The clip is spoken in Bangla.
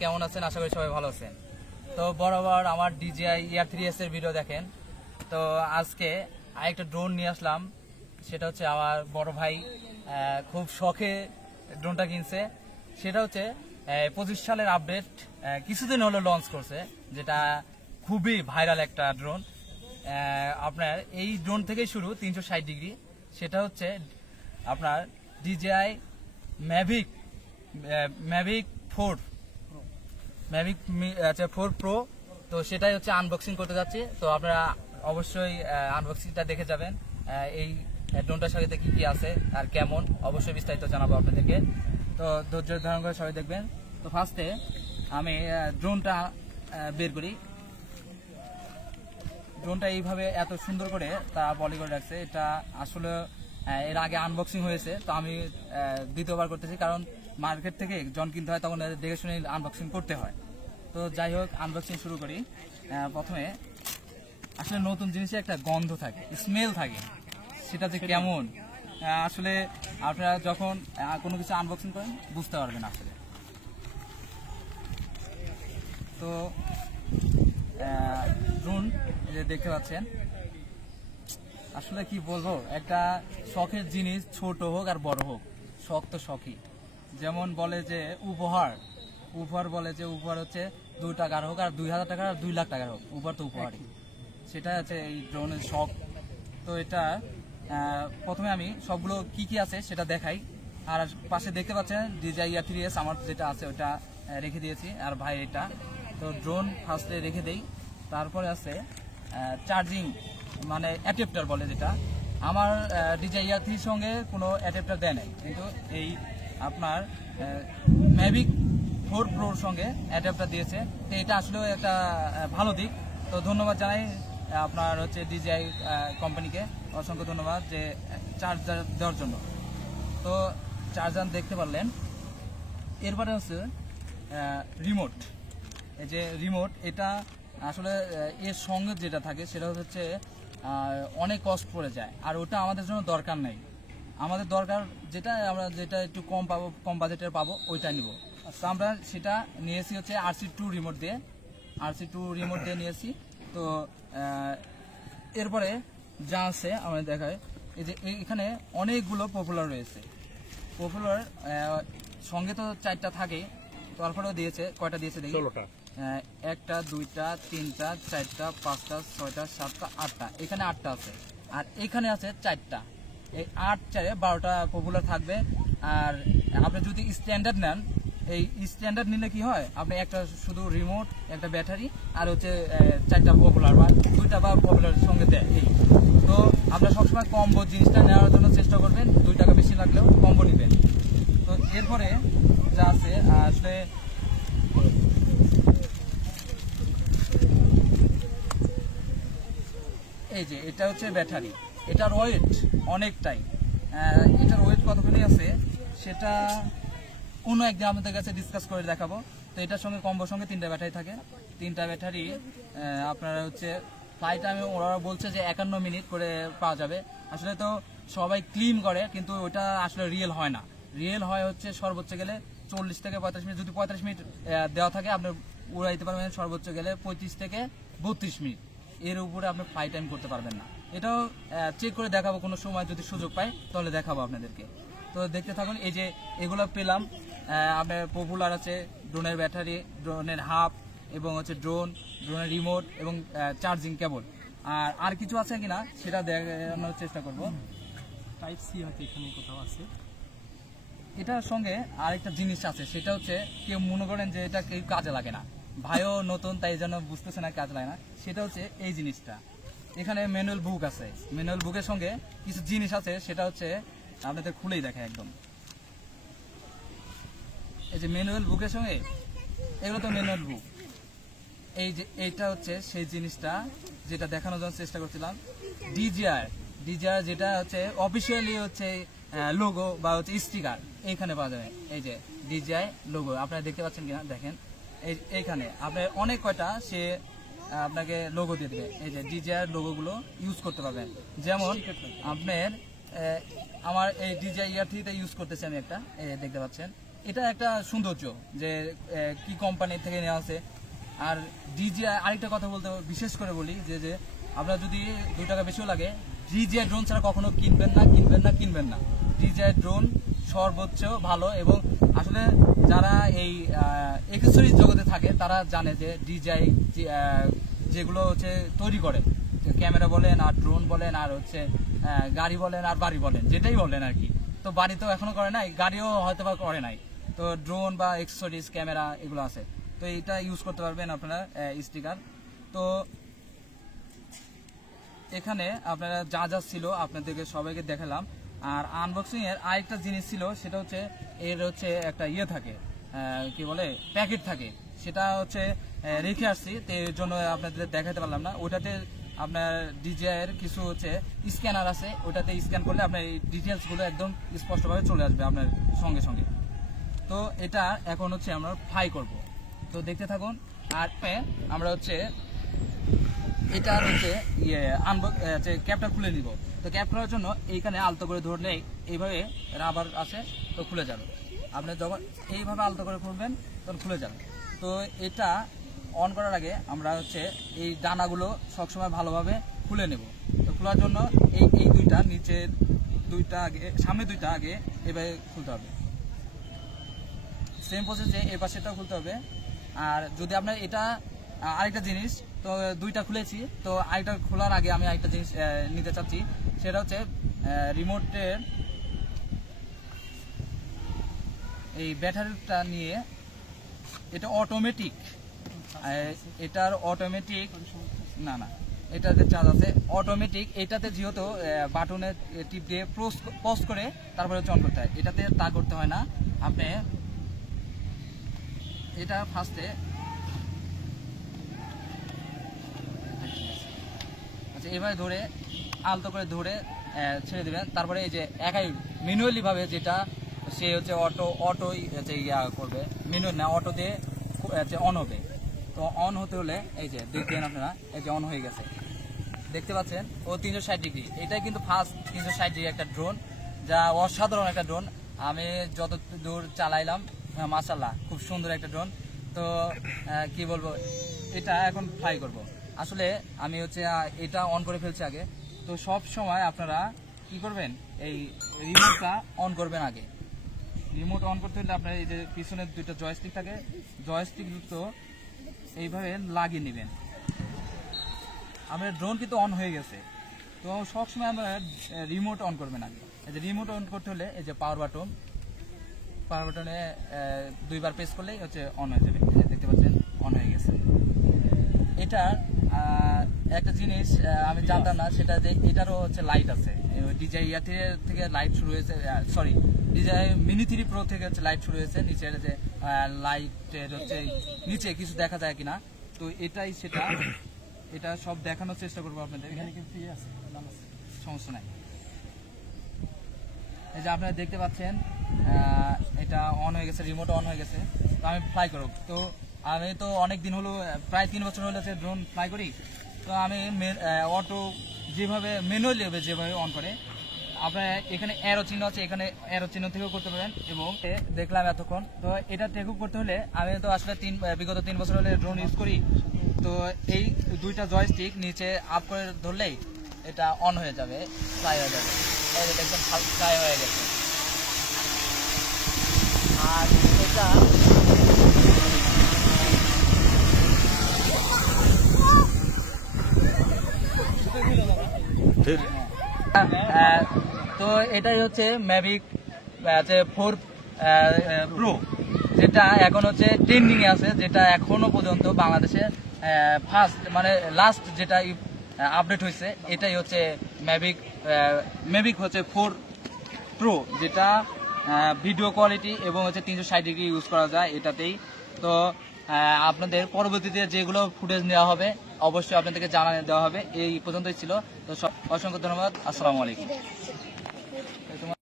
কেমন আছেন? আশা করি সবাই ভালো আছেন। তো বরাবর আমার DJI Air 3s এর ভিডিও দেখেন। তো আজকে আরেকটা ড্রোন নিয়ে আসলাম। সেটা হচ্ছে আমার বড় ভাই খুব শখে ড্রোনটা কিনছে। সেটা হচ্ছে 25 সালের আপডেট কিছুদিন হলো লঞ্চ করছে, যেটা খুবই ভাইরাল একটা ড্রোন। আপনার এই ড্রোন থেকেই শুরু 360 ডিগ্রি। সেটা হচ্ছে আপনার DJI Mavic 4 Pro। তো সেটাই হচ্ছে আনবক্সিং করতে যাচ্ছি। তো আপনারা অবশ্যই আনবক্সিংটা দেখে যাবেন। এই ড্রোনটার সাথে কি কি আছে আর কেমন, অবশ্যই বিস্তারিত জানাবো আপনাদেরকে। তো ধৈর্য ধারণ করে সবাই দেখবেন। তো ফার্স্টে আমি ড্রোনটা বের করি। ড্রোনটা এইভাবে এত সুন্দর করে তারা পলি করে রাখছে। এটা আসলে এর আগে আনবক্সিং হয়েছে, তো আমি দ্বিতীয়বার করতেছি, কারণ মার্কেট থেকে যখন কিনতে হয় তখন দেখে শুনে আনবক্সিং করতে হয়। তো যাই হোক, আনবক্সিং শুরু করি। প্রথমে আসলে নতুন জিনিসে একটা গন্ধ থাকে, স্মেল থাকে, সেটা যে কেমন আসলে আপনারা যখন কোনো কিছু আনবক্সিং করেন বুঝতে পারবেন আসলে। তো ড্রোন যে দেখতে পাচ্ছেন, আসলে কি বলবো, একটা শখের জিনিস, ছোট হোক আর বড় হোক, শখ তো শখই। যেমন বলে যে উপহার বলে যে উপহার হচ্ছে 2 টাকার হোক আর 2000 টাকার আর 2 লাখ টাকার হোক, উপহার তো উপহারই। সেটা আছে এই ড্রোনের শখ। তো এটা প্রথমে আমি সবগুলো কি কি আছে সেটা দেখাই। আর পাশে দেখতে পাচ্ছেন DJI Air 3s আমার যেটা আছে ওটা রেখে দিয়েছি, আর ভাই এটা। তো ড্রোন ফার্স্টে রেখে দেই। তারপরে আছে চার্জিং, মানে অ্যাডাপ্টার বলে যেটা। আমার DJI Air 3 সঙ্গে কোনো অ্যাডাপ্টার দেয় নাই, কিন্তু এই আপনার Mavic 4 Proর সঙ্গে অ্যাডাপ্টার দিয়েছে। তো এটা আসলেও একটা ভালো দিক। তো ধন্যবাদ জানাই আপনার হচ্ছে DJI কোম্পানিকে, অসংখ্য ধন্যবাদ যে চার্জার দেওয়ার জন্য। তো চার্জার দেখতে পারলেন। এরপরে হচ্ছে রিমোট। এই যে রিমোট, এটা আসলে এর সঙ্গে যেটা থাকে সেটা হচ্ছে অনেক কষ্ট পড়ে যায়, আর ওটা আমাদের জন্য দরকার নেই। আমাদের দরকার যেটা, আমরা যেটা একটু কম পাবো, কম বাজেটের পাবো, ওইটা নিব। তো আমরা সেটা নিয়েছি হচ্ছে RC2 রিমোট দিয়ে নিয়েছি। তো এরপরে যা আছে আমাদের দেখায়, এই যে এখানে অনেকগুলো পপুলার রয়েছে। পপুলার সঙ্গে তো 4টা থাকে, তারপরেও দিয়েছে, কয়টা দিয়েছে দেখি, 1টা 2টা 3টা 4টা 5টা 6টা 7টা 8টা, এখানে 8টা আছে, আর এখানে আছে 4টা। এই 8 4 12টা পপুলার থাকবে। আর আপনি যদি স্ট্যান্ডার্ড নেন, এই স্ট্যান্ডার্ড নিলে কি হয়, আপনি একটা শুধু রিমোট, একটা ব্যাটারি, আর হচ্ছে 4টা পপুলার বা 2টা বা পপুলার সঙ্গে দেয়। এই তো আপনারা সবসময় কম্বো জিনিসটা নেওয়ার জন্য চেষ্টা করবেন, 2 টাকা বেশি লাগলেও কম্বো নেবেন। তো এরপরে যা আছে আসলে এই যে এটা হচ্ছে ব্যাটারি। এটার ওয়েট অনেকটাই, এটার ওয়েট কতখানি আছে সেটা অন্য একদিন আমাদের কাছে ডিসকাস করে দেখাবো। তো এটার সঙ্গে কম্বোর সঙ্গে 3টা ব্যাটারি থাকে। 3টা ব্যাটারি আপনারা হচ্ছে ফ্লাইট টাইমে ওরা বলছে যে 51 মিনিট করে পাওয়া যাবে। আসলে তো সবাই ক্লিন করে, কিন্তু ওটা আসলে রিয়েল হয় না। রিয়েল হয় হচ্ছে সর্বোচ্চ গেলে 40 থেকে 45 মিনিট। যদি 45 মিনিট দেওয়া থাকে, আপনি উড়াইতে পারবেন সর্বোচ্চ গেলে 35 থেকে 32 মিনিট। এর উপরে আপনি ফ্লাইট টাইম করতে পারবেন না। এটাও চেক করে দেখাবো, কোনো সময় যদি সুযোগ পাই তাহলে দেখাবো আপনাদেরকে। তো দেখতে থাকুন। এই যে এগুলো পেলাম, আপনার পপুলার আছে, ড্রোনের ব্যাটারি, ড্রোনের হাব, এবং হচ্ছে ড্রোনের রিমোট এবং চার্জিং কেবল। আর কিছু আছে কিনা সেটা দেখানোর চেষ্টা করব। টাইপ সি হয়তো এখানে কোথাও আছে। এটার সঙ্গে আরেকটা জিনিস আছে, সেটা হচ্ছে কেউ মনে করেন যে এটা কেউ কাজে লাগে না, ভাইও নতুন তাই জন্য বুঝতেছে না কাজে লাগে না। সেটা হচ্ছে এই জিনিসটা, এখানে ম্যানুয়াল বুক আছে। ম্যানুয়াল বুকের সঙ্গে কিছু জিনিস আছে, সেটা হচ্ছে আপনাদের খুলেই দেখে একদম। এই যে ম্যানুয়াল বুকের সঙ্গে, এগুলো তো ম্যানুয়াল বুক। এই যে এইটা হচ্ছে সেই জিনিসটা যেটা দেখানোর জন্য চেষ্টা করছিলাম। DJI যেটা হচ্ছে অফিসিয়ালি হচ্ছে লোগো বা হচ্ছে স্টিকার এইখানে পাওয়া যাবে। এই যে DJI লোগো আপনারা দেখতে পাচ্ছেন কিনা দেখেন, এইখানে আপনার অনেক কয়টা সে আপনাকে লোগো দিয়ে দেবে। এই যে DJI লোগোগুলো ইউজ করতে পারবেন। যেমন আপনার আমার এই DJI Air 3 তে ইউজ করতেছি আমি একটা, দেখতে পাচ্ছেন এটা একটা সৌন্দর্য যে কি কোম্পানি থেকে নেওয়া আছে। আর ডিজিআই আরেকটা কথা বলতে বিশেষ করে বলি যে আপনার যদি 2 টাকা বেশিও লাগে, ডিজিআই ড্রোন ছাড়া কখনো কিনবেন না। ডিজিআই ড্রোন সর্বোচ্চ ভালো, এবং আসলে যারা এই অ্যাকসেসরিজ জগতে থাকে তারা জানে যে ডিজিআই যেগুলো হচ্ছে তৈরি করে, ক্যামেরা বলেন আর ড্রোন বলেন আর হচ্ছে গাড়ি বলেন আর বাড়ি বলেন, যেটাই বলেন আর কি। তো বাড়ি তো এখনো করে নাই, গাড়িও হয়তো বা করে নাই, তো ড্রোন বা অ্যাকসেসরিজ ক্যামেরা এগুলো আছে, তো এটা ইউজ করতে পারবেন আপনারা স্টিকার। তো এখানে আপনারা যা যা ছিল আপনাদেরকে সবাইকে দেখালাম। আর আনবক্সিং এর আরেকটা জিনিস ছিল, সেটা হচ্ছে এর হচ্ছে একটা ইয়ে থাকে, কি বলে প্যাকেট থাকে, সেটা হচ্ছে রেখে আসছি, তো এর জন্য আপনাদের দেখাতে পারলাম না। ওটাতে আপনার ডিজিআই এর কিছু হচ্ছে স্ক্যানার আছে, ওটাতে স্ক্যান করলে আপনার এই ডিটেলস গুলো একদম স্পষ্টভাবে চলে আসবে আপনার সঙ্গে সঙ্গে। তো এটা এখন হচ্ছে আমরা ফ্লাই করব, তো দেখতে থাকুন। আর আমরা হচ্ছে এটা হচ্ছে ক্যাপটা খুলে নিব। তো ক্যাপ করার জন্য এইখানে আলতো করে ধরলে এইভাবে রাবার আছে, তো খুলে যাবে। আপনি যখন এইভাবে আলতো করে খুলবেন তখন খুলে যাবে। তো এটা অন করার আগে আমরা হচ্ছে এই ডানাগুলো সবসময় ভালোভাবে খুলে নেব। তো খোলার জন্য এই দুইটা নিচের দুইটা আগে, সামনে দুইটা আগে এভাবে খুলতে হবে। সেম প্রসেসে এই পাশেটাও খুলতে হবে। আর যদি আপনার এটা আরেকটা জিনিস, তো দুইটা খুলেছি, তো আরেকটা খোলার আগে আমি আরেকটা জিনিস নিতে চাচ্ছি, সেটা হচ্ছে রিমোটের এই ব্যাটারিটা নিয়ে, এটা অটোমেটিক, এটার অটোমেটিক না এটাতে চার্জ আছে অটোমেটিক। এটাতে যেহেতু বাটনে টিপ দিয়ে পজ করে তারপরে হচ্ছে অন করতে হয়, এটাতে তা করতে হয় না। আপনি এটা ফার্স্টে এভাবে ধরে আলতো করে ধরে ছেড়ে দেবেন। তারপরে এই যে একাই ম্যানুয়ালি ভাবে, যেটা সে হচ্ছে অটোই ইয়া করবে, ম্যানুয়াল না, অটো দিয়ে অন হবে। তো অন হতে হলে এই যে দেখবেন আপনারা, এই যে অন হয়ে গেছে, দেখতে পাচ্ছেন। ও 360 ডিগ্রি, এটাই কিন্তু ফার্স্ট 360 ডিগ্রি একটা ড্রোন, যা অসাধারণ একটা ড্রোন। আমি যত দূর চালাইলাম মাশাআল্লাহ, খুব সুন্দর একটা ড্রোন। তো কি বলবো, এটা এখন ফ্লাই করব। আসলে আমি হচ্ছে এটা অন করে ফেলছি আগে। তো সব সময় আপনারা কি করবেন, এই রিমোটটা অন করবেন আগে। রিমোট অন করতে হলে আপনার এই যে পিছনের দুইটা জয়স্টিক থাকে, জয়স্টিক যুক্ত এইভাবে লাগিয়ে নেবেন। আমার ড্রোন কিন্তু অন হয়ে গেছে। তো সবসময় আমরা রিমোট অন করবেন আগে। এই যে রিমোট অন করতে হলে এই যে পাওয়ার বাটনে 2বার প্রেস করলেই হচ্ছে অন হয়ে যাবে। দেখতে পাচ্ছেন অন হয়ে গেছে। এটা একটা জিনিস আমি জানতাম না, সেটা যে এটারও হচ্ছে লাইট আছে। ডিজাই থেকে লাইট শুরু হয়েছে, সরি ডিজাই মিনি 3 প্রো থেকে হচ্ছে লাইট শুরু হয়েছে। নিচের যে লাইটের হচ্ছে নিচে কিছু দেখা যায় কিনা, তো এটাই সেটা। এটা সব দেখানোর চেষ্টা করবো আপনাদের। এখানে কিন্তু সমস্যা নাই। এই যে আপনারা দেখতে পাচ্ছেন এটা অন হয়ে গেছে, রিমোট অন হয়ে গেছে। তো আমি ফ্লাই করব। তো আমি তো অনেক দিন হলো, প্রায় 3 বছর হলো ড্রোন ফ্লাই করি। তো আমি অটো যেভাবে ম্যানুয়ালি যেভাবে অন করে, আপনার এখানে অ্যারো চিহ্ন আছে, এখানে অ্যারো চিহ্ন থেকেও করতে পারেন। এবং দেখলাম এতক্ষণ, তো এটা থেকেও করতে হলে আমি তো আসলে বিগত 3 বছর হলে ড্রোন ইউজ করি। তো এই দুইটা জয়স্টিক নিচে আপ করে ধরলেই এটা অন হয়ে যাবে, ফ্লাই হয়ে যাবে। এই যে দেখবেন ফ্লাই হয়ে গেছে। আর এটা তো এটাই হচ্ছে ম্যাভিক 4 প্রো, যেটা এখন হচ্ছে ট্রেন্ডিং এ আছে, যেটা এখনো পর্যন্ত বাংলাদেশে ফার্স্ট মানে লাস্ট যেটা আপডেট হয়েছে, এটাই হচ্ছে ম্যাভিক হচ্ছে 4 প্রো, যেটা ভিডিও কোয়ালিটি এবং হচ্ছে 360 ডিগ্রি ইউজ করা যায় এটাতেই। তো আপনাদের পরবর্তীতে যেগুলো ফুটেজ নেওয়া হবে অবশ্যই আপনাদেরকে জানিয়ে দেওয়া হবে। এই পর্যন্তই ছিল। তো অসংখ্য ধন্যবাদ। আসসালামু আলাইকুম।